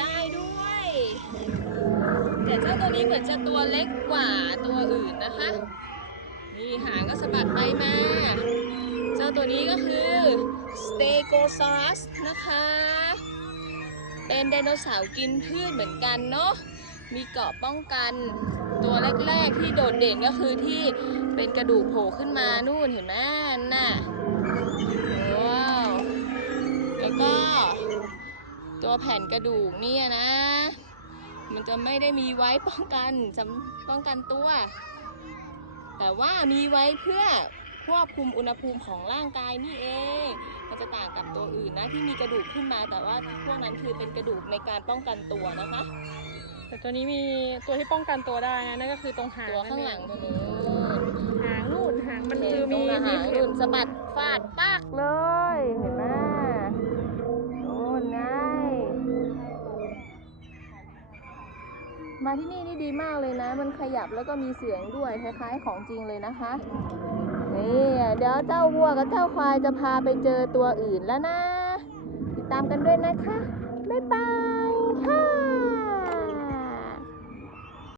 ได้ด้วย แต่เจ้าตัวนี้เหมือนจะตัวเล็กกว่าตัวอื่นนะคะ นี่หางก็สะบัดไปมา เจ้าตัวนี้ก็คือสเตโกซอรัสนะคะ เป็นไดโนเสาร์กินพืชเหมือนกันเนาะ มีเกราะป้องกันตัวแรกๆที่โดดเด่นก็คือที่เป็นกระดูกโผล่ขึ้นมานู่นเห็นไหมน่ะ ว้าว แล้วก็ ตัวแผ่นกระดูกเนี่ยนะ มันจะไม่ได้มีไว้ป้องกันจำป้องกันตัว แต่ว่ามีไว้เพื่อควบคุมอุณหภูมิของร่างกายนี่เอง มันจะต่างกับตัวอื่นนะที่มีกระดูกขึ้นมา แต่ว่าพวกนั้นคือเป็นกระดูกในการป้องกันตัวนะคะ แต่ตัวนี้มีตัวที่ป้องกันตัวได้นะนั่นก็คือตรงหางตัวข้างหลังตรงนู้นหางนู่นหางมันเห็นคือตรมีงหางมีเข็นุ่มนสะบัดฟาดป มาที่นี่นี่ดีมากเลยนะ มันขยับแล้วก็มีเสียงด้วยคล้ายๆของจริงเลยนะคะนี่เดี๋ยวเจ้าวัวกับเจ้าควายจะพาไปเจอตัวอื่นแล้วนะ ติดตามกันด้วยนะคะ บ๊ายบาย